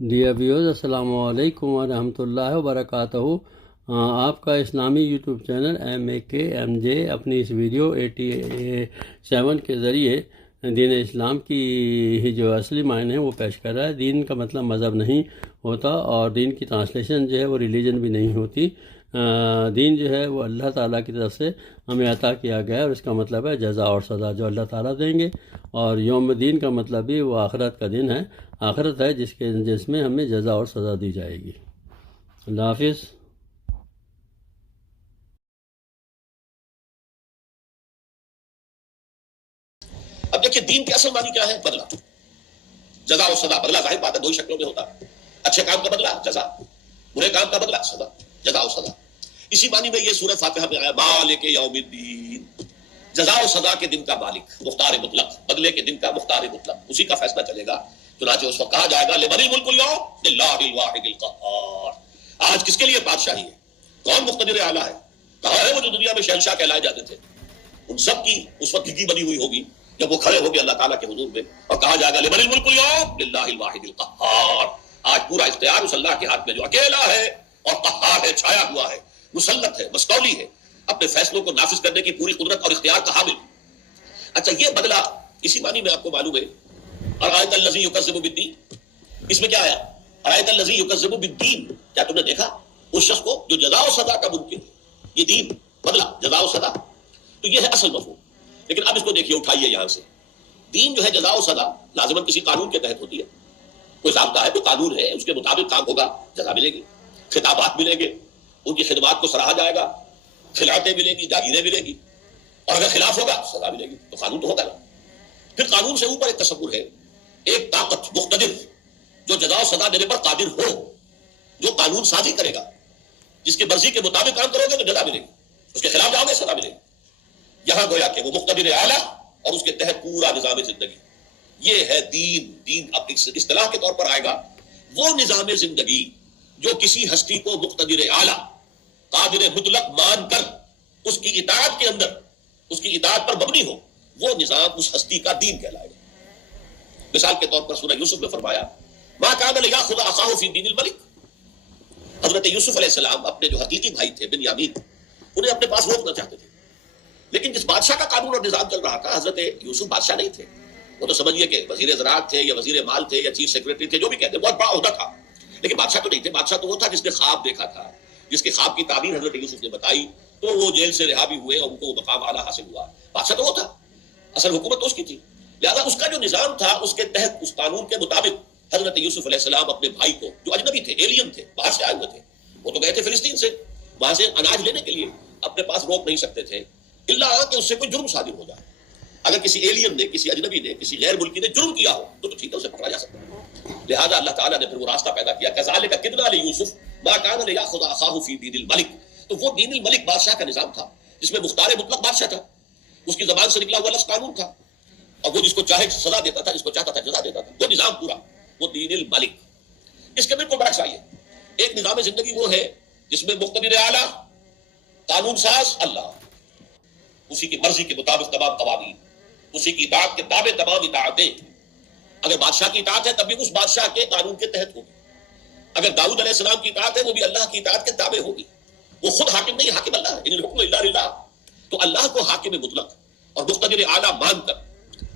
Dear viewers, السلام علیکم ورحمۃ اللہ وبرکاتہ۔ آپ کا اسلامی یوٹیوب چینل MAKMJ اپنی اس ویڈیو 87 کے ذریعے دین اسلام کی ہی جو اصلی معنی ہے وہ پیش کر رہا ہے۔ دین کا مطلب مذہب نہیں ہوتا، اور دین کی ٹرانسلیشن جو ہے وہ ریلیجن بھی نہیں ہوتی۔ دین جو ہے وہ اللہ تعالیٰ کی طرف سے ہمیں عطا کیا گیا ہے، اور اس کا مطلب ہے جزا اور سزا جو اللہ تعالیٰ دیں گے۔ اور یوم دین کا مطلب بھی وہ آخرت کا دن ہے، آخرت ہے جس میں ہمیں جزا اور سزا دی جائے گی۔ اللہ حافظ۔ اب دیکھیے دین کے اصل معنی کیا ہے؟ بدلہ، جزا اور سزا۔ بدلہ ظاہر بات ہے دو ہی شکلوں میں ہوتا ہے، اچھے کام کا بدلہ جزا، برے کام کا بدلہ سزا، جزا اور سزا۔ اسی معنی میں یہ سورہ فاتحہ میں آیا مالک یوم الدین، جزا و سزا کے دن کا مالک، مختار مطلق، بدلے کے دن کا مختار مطلق، اسی کا فیصلہ چلے گا۔ چنانچہ اس وقت کہا جائے گا لمن الملک اليوم للہ الواحد القہار، آج کس کے لیے بادشاہی ہے؟ کون مقتدر اعلیٰ ہے؟ کہاں ہے وہ جو دنیا میں شہنشاہ کہلائے جاتے تھے؟ ان سب کی اس وقت گھگی بنی ہوئی ہوگی جب وہ کھڑے ہو گے اللہ تعالیٰ کے حضور میں، اور کہا جائے گا لمن الملک اليوم للہ الواحد القہار، آج پورا اختیار اس اللہ کے ہاتھ میں جو اکیلا ہے اور قہار ہے، چھایا ہوا ہے، مسلط ہے، مستولی ہے، اپنے فیصلوں کو نافذ کرنے کی پوری قدرت اور اختیار کا حامل۔ اچھا، یہ بدلہ اسی معنی میں آپ کو معلوم ہے ارأیت الذی یکذب بالدین، اس میں کیا آیا؟ ارأیت الذی یکذب بالدین، کیا تم نے دیکھا اس شخص کو جو جزا و سزا کا منکر ہے؟ یہ دین، بدلہ، جزا و سزا، تو یہ ہے اصل مفہوم۔ لیکن اب اس کو دیکھیے، اٹھائیے یہاں سے، دین جو ہے جزا و سزا لازماً کسی قانون کے تحت ہوتی ہے، کوئی ضابطہ ہے، کوئی قانون ہے، اس کے مطابق کام ہوگا جزا ملے گی، خطابات ملیں گے، ان کی خدمات کو سراہا جائے گا، خلعتیں ملیں گی، جاگیریں ملیں گی، اور اگر خلاف ہوگا سزا ملے گی۔ تو قانون تو ہوگا نا۔ پھر قانون سے اوپر ایک تصور ہے، ایک طاقت مقتدر جو جزا و سزا دینے پر قادر ہو، جو قانون سازی کرے گا، جس کی مرضی کے مطابق کام کرو گے تو جزا ملے گی، اس کے خلاف جاؤ گے سزا ملے گی۔ یہاں گویا کہ وہ مقتدر اعلیٰ اور اس کے تحت پورا نظام زندگی، یہ ہے دین۔ دین اب اصطلاح کے طور پر آئے گا وہ نظام زندگی جو کسی ہستی کو مقتدر اعلیٰ، قادر مطلق مان کر اس کی اطاعت کے اندر، اس کی اطاعت پر مبنی ہو، وہ نظام اس ہستی کا دین کہلائے گا۔ مثال کے طور پر سورہ یوسف میں فرمایا ما کان لیأخذ اخاہ فی دین الملک، حضرت یوسف علیہ السلام اپنے جو حقیقی بھائی تھے بنیامین، انہیں اپنے پاس روکنا چاہتے تھے، لیکن جس بادشاہ کا قانون اور نظام چل رہا تھا، حضرت یوسف بادشاہ نہیں تھے، وہ تو سمجھیے کہ وزیر زراعت تھے یا وزیر مال تھے یا چیف سیکرٹری تھے، جو بھی کہتے، بہت بڑا عہدہ تھا، لیکن بادشاہ تو نہیں تھے۔ بادشاہ تو وہ تھا جس نے خواب دیکھا تھا، جس کے خواب کی تعبیر حضرت یوسف نے بتائی، تو وہ جیل سے رہا بھی ہوئے اور ان کو مقام اعلیٰ حاصل ہوا۔ بادشاہ تو وہ تھا، اصل حکومت تو اس کی تھی، لہذا اس کا جو نظام تھا اس کے تحت، اس قانون کے مطابق حضرت یوسف علیہ السلام اپنے بھائی کو، جو اجنبی تھے، ایلین تھے، باہر سے آئے ہوئے تھے، وہ تو گئے تھے فلسطین سے، وہاں سے اناج لینے کے لیے، اپنے پاس روک نہیں سکتے تھے الا کہ اس سے کوئی جرم صادر ہو جائے۔ اگر کسی ایلین نے، کسی اجنبی نے، کسی غیر ملکی نے جرم کیا ہو تو ٹھیک ہے، اسے پکڑا جا سکتا ہے۔ لہذا اللہ تعالیٰ نے پھر وہ راستہ پیدا کیا، کذالک کدنا لیوسف ما کان لیأخذ اخاہ فی دین الملک، تو وہ دین الملک بادشاہ کا نظام تھا جس میں مختار مطلق بادشاہ تھا، اس کی زبان سے نکلا ہوا لفظ قانون تھا، اور وہ جس کو چاہے سزا دیتا تھا، جس کو چاہتا تھا جزا دیتا تھا، وہ نظام پورا، وہ دین الملک۔ اس کے بالکل برعکس آئیے، ایک نظام زندگی وہ ہے جس میں مقتدر اعلیٰ، قانون ساز اللہ، اسی کی مرضی کے مطابق تمام قوانین، اسی کی اطاعت کے تابع تمام اطاعتیں۔ اگر بادشاہ کی اطاعت ہے تب بھی اس بادشاہ کے قانون کے تحت ہوگی، اگر داؤد علیہ السلام کی اطاعت ہے وہ بھی اللہ کی اطاعت کے تابع ہوگی۔ وہ خود حاکم نہیں، حاکم اللہ ہے، ان الحکم الا للہ۔ تو اللہ کو حاکم مطلق اور مقتدر اعلیٰ مان کر،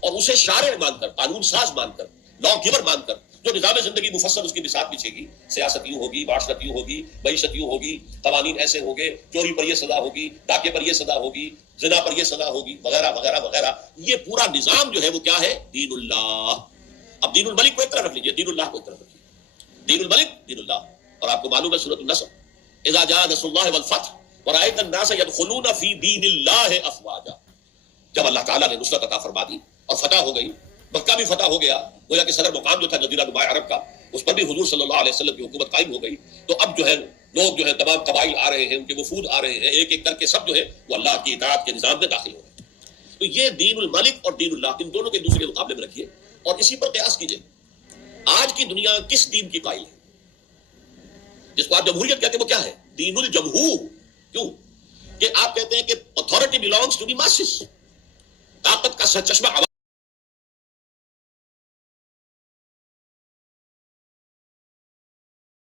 اور اسے شارع مان کر، قانون ساز مان کر، لا گیور مان کر، جو نظام زندگی مفصل اس کی بساط بچھے گی، سیاست یوں ہوگی، معاشرت یوں ہوگی، معیشت یوں ہوگی، قوانین ایسے ہوگے، چوری پر یہ سزا ہوگی، ڈاکے پر یہ سزا ہوگی، زنا پر یہ سزا ہوگی، وغیرہ وغیرہ وغیرہ۔ یہ پورا نظام جو ہے وہ کیا ہے؟ دین اللہ۔ اب دین الملک کو ایک طرف رکھ لیجیے، دین اللہ کو ایک طرف رکھیے، دین الملک، دین اللہ۔ اور آپ کو معلوم ہے سورۃ النصر، اذا جاء نصر اللہ والفتح ورأیت الناس يدخلون فی دین اللہ افواجا، جب اللہ تعالیٰ نے نصرت عطا فرما دی اور فتح ہو گئی، مکہ بھی فتح ہو گیا، گویا کہ صدر مقام جو تھا جزیرہ نما عرب کا، اس پر بھی حضور صلی اللہ علیہ وسلم کی حکومت قائم ہو گئی، تو اب جو ہے لوگ جو ہے تمام قبائل آ رہے ہیں، ان کے وفود آ رہے ہیں، ایک ایک کر کے سب جو ہے وہ اللہ کی اطاعت کے نظام میں داخل ہو رہے ہیں۔ تو یہ دین الملک اور دین اللہ، ان دونوں کے دوسرے کے مقابلے میں رکھیے اور اسی پر قیاس کیجیے۔ آج کی دنیا کس دین کی قائل ہے؟ جس کو آپ جمہوریت کہتے ہیں وہ کیا ہے؟ دین الجمہور۔ کیوں کہ آپ کہتے ہیں کہ authority belongs to the masses, طاقت کا سرچشمہ